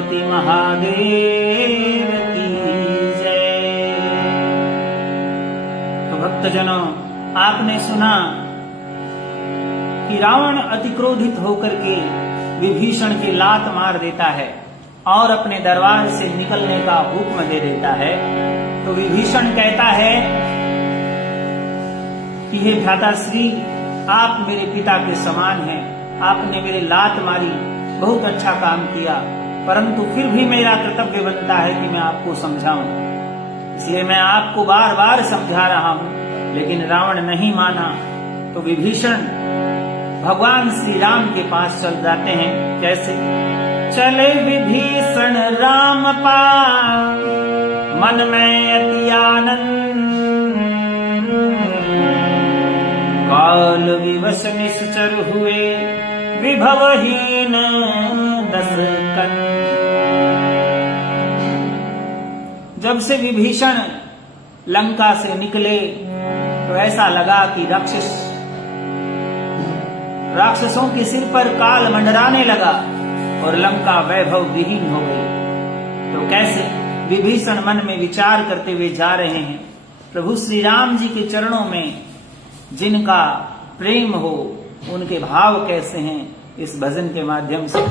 उमापति महादेव की जय। तो भक्तजनों, आपने सुना कि रावण अति क्रोधित होकर के विभीषण की लात मार देता है और अपने दरबार से निकलने का हुक्म दे देता है। तो विभीषण कहता है कि हे भ्राताश्री, आप मेरे पिता के समान हैं, आपने मेरे लात मारी, बहुत अच्छा काम किया, परंतु फिर भी मेरा कर्तव्य बनता है कि मैं आपको समझाऊं, इसलिए मैं आपको बार बार समझा रहा हूं। लेकिन रावण नहीं माना। तो विभीषण भगवान श्री राम के पास चल जाते हैं। कैसे? चले विभीषण राम पास, मन में अति आनंद, काल विवश निश्चर हुए, विभवहीन दस कंठ। जब से विभीषण लंका से निकले तो ऐसा लगा कि राक्षसों के सिर पर काल मंडराने लगा और लंका वैभव विहीन हो गई। तो कैसे? विभीषण मन में विचार करते हुए जा रहे हैं, प्रभु श्री राम जी के चरणों में जिनका प्रेम हो उनके भाव कैसे हैं, इस भजन के माध्यम से।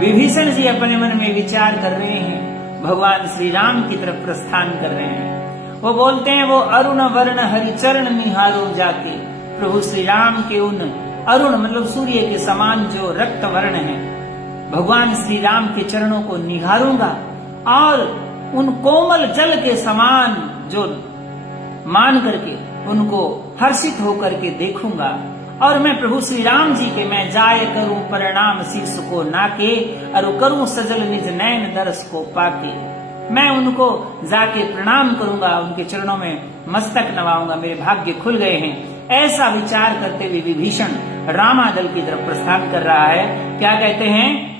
विभीषण जी अपने मन में विचार कर रहे हैं, भगवान श्री राम की तरफ प्रस्थान कर रहे हैं। वो बोलते हैं, वो अरुण वर्ण हरिचरण निहारो जाके। प्रभु श्री राम के उन अरुण मतलब सूर्य के समान जो रक्त वर्ण है, भगवान श्री राम के चरणों को निहारूंगा और उन कोमल जल के समान जो मान करके उनको हर्षित होकर के देखूंगा। और मैं प्रभु श्री राम जी के मैं जाय करूं प्रणाम शीश को नाके, और करूं सजल निज नैन दरस को पाके। मैं उनको जाके प्रणाम करूंगा, उनके चरणों में मस्तक नवाऊंगा, मेरे भाग्य खुल गए हैं। ऐसा विचार करते हुए विभीषण रामादल की तरफ प्रस्थान कर रहा है। क्या कहते हैं?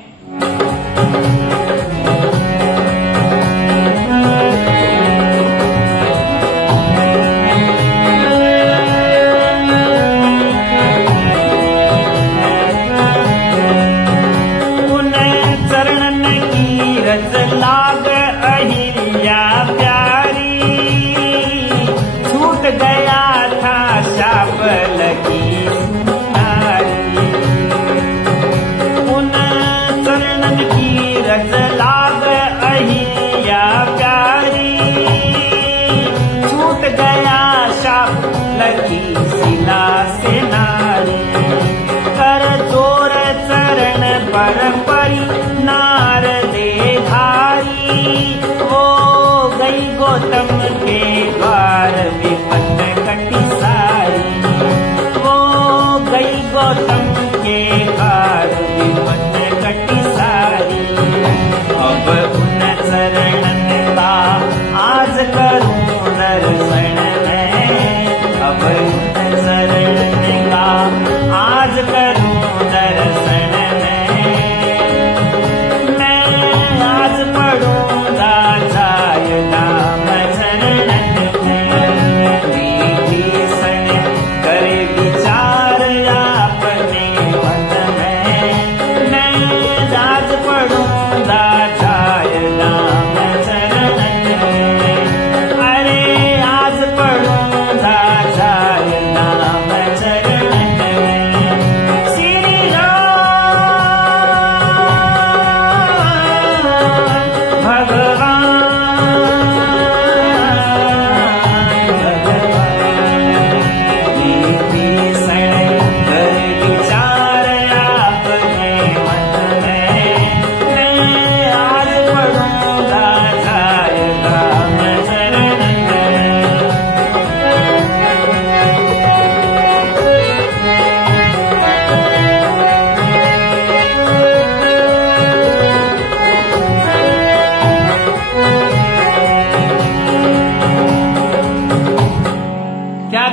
लाग अहिल्या प्यारी, छूट गया था शाप लगी नारी। उन चरणन की रज लाग अहिल्या प्यारी, छूट गया शाप लगी शिला से नारी। कर जोर चरण पर परी नार दे धारी, वो गई गौतम के द्वार विपन्न कटी सारी। वो गई गौतम के द्वार विपन्न कटी सारी। अब उन चरणन का आज करूं दर्शन मैं, अब उन चरणन का आज करूं दर्शन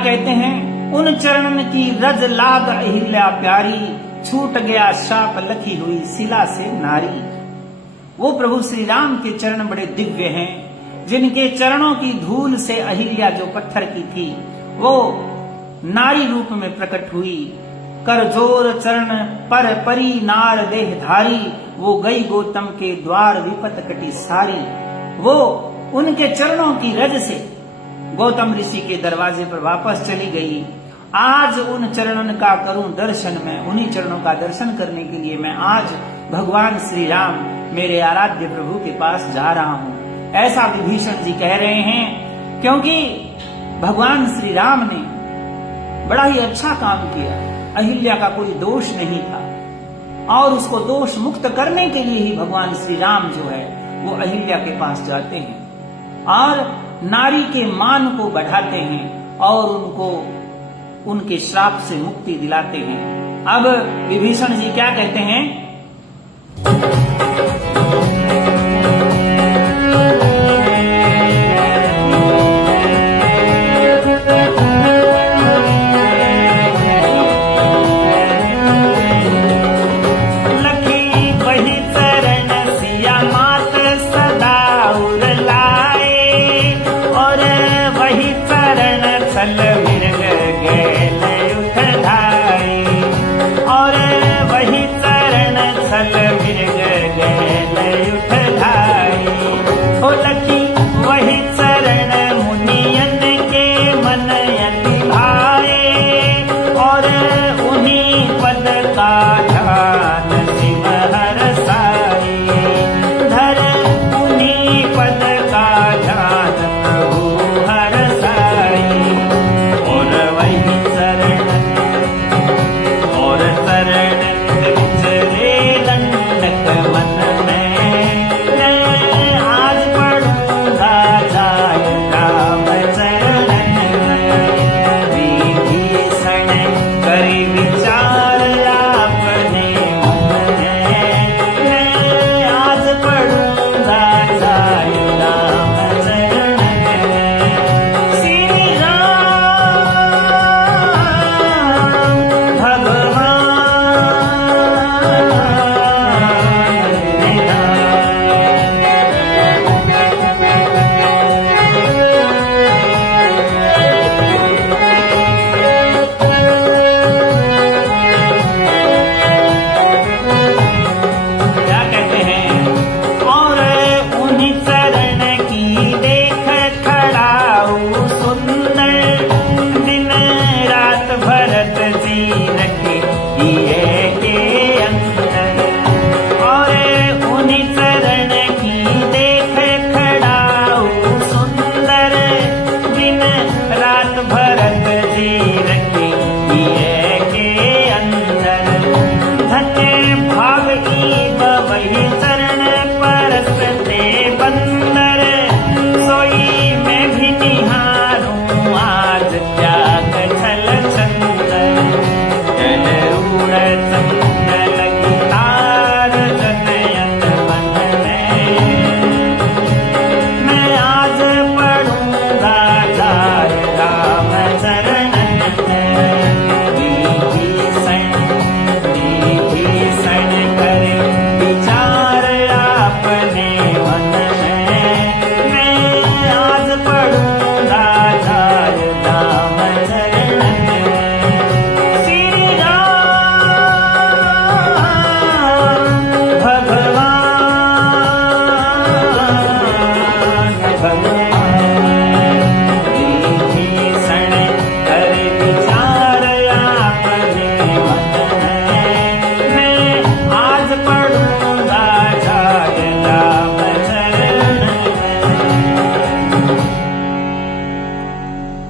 कहते हैं, उन चरणन की रज लाग अहिल्या प्यारी, छूट गया शाप लखी हुई शिला से नारी। वो प्रभु श्री राम के चरण बड़े दिव्य हैं, जिनके चरणों की धूल से अहिल्या जो पत्थर की थी वो नारी रूप में प्रकट हुई। कर जोर चरण पर परी नार देह धारी, वो गई गौतम के द्वार विपत कटी सारी। वो उनके चरणों की रज से गौतम ऋषि के दरवाजे पर वापस चली गई। आज उन चरणन का करूं दर्शन, मैं उन्हीं चरणों का दर्शन करने के लिए मैं आज भगवान श्री राम मेरे आराध्य प्रभु के पास जा रहा हूं। ऐसा विभीषण जी कह रहे हैं, क्योंकि भगवान श्री राम ने बड़ा ही अच्छा काम किया। अहिल्या का कोई दोष नहीं था और उसको दोष मुक्त करने के लिए ही भगवान श्री राम जो है वो अहिल्या के पास जाते हैं और नारी के मान को बढ़ाते हैं और उनको उनके श्राप से मुक्ति दिलाते हैं। अब विभीषण जी क्या कहते हैं? और वही चरण सल मिर्ग गए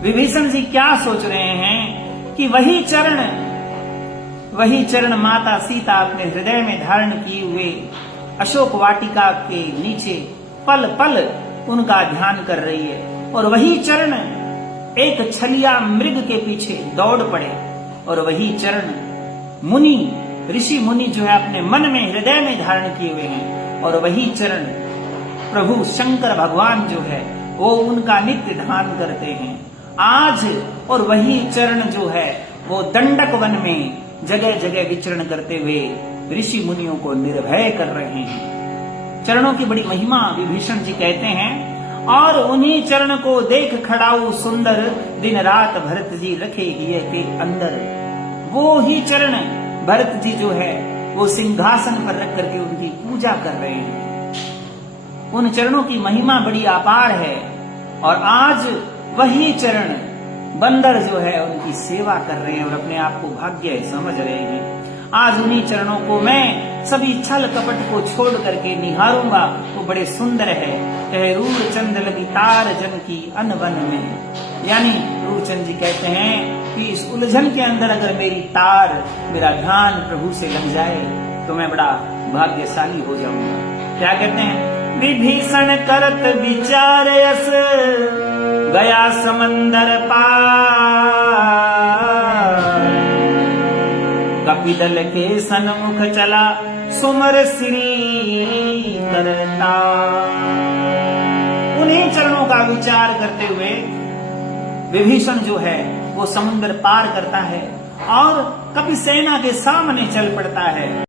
विभीषण जी क्या सोच रहे हैं कि वही चरण माता सीता अपने हृदय में धारण किए हुए अशोक वाटिका के नीचे पल पल उनका ध्यान कर रही है, और वही चरण एक छलिया मृग के पीछे दौड़ पड़े, और वही चरण ऋषि मुनि जो है अपने मन में हृदय में धारण किए हुए हैं, और वही चरण प्रभु शंकर भगवान जो है वो उनका नित्य ध्यान करते हैं आज। और वही चरण जो है वो दंडक वन में जगह जगह विचरण करते हुए ऋषि मुनियों को निर्भय कर रहे हैं। चरणों की बड़ी महिमा विभीषण जी कहते हैं, और उन्हीं चरण को देख खड़ाऊ सुंदर, दिन रात भरत जी रखे हिय के अंदर। वो ही चरण भरत जी जो है वो सिंहासन पर रख करके उनकी पूजा कर रहे हैं। उन चरणों की महिमा बड़ी अपार है, और आज वही चरण बंदर जो है उनकी सेवा कर रहे हैं और अपने आप को भाग्य समझ रहे हैं। आज उन्हीं चरणों को मैं सभी छल कपट को छोड़ करके निहारूंगा, वो बड़े सुंदर है। कहे रूर चंद लगी तार जन की अनवन में, यानी रूरचंद जी कहते हैं कि इस उलझन के अंदर अगर मेरी तार, मेरा ध्यान प्रभु से लग जाए तो मैं बड़ा भाग्यशाली हो जाऊंगा। क्या कहते हैं? विभीषण करत विचार यस, गया समंदर पार, कपिदल के सन्मुख चला सुमर श्री करता। उन्हीं चरणों का विचार करते हुए विभीषण जो है वो समुद्र पार करता है और कपि सेना के सामने चल पड़ता है।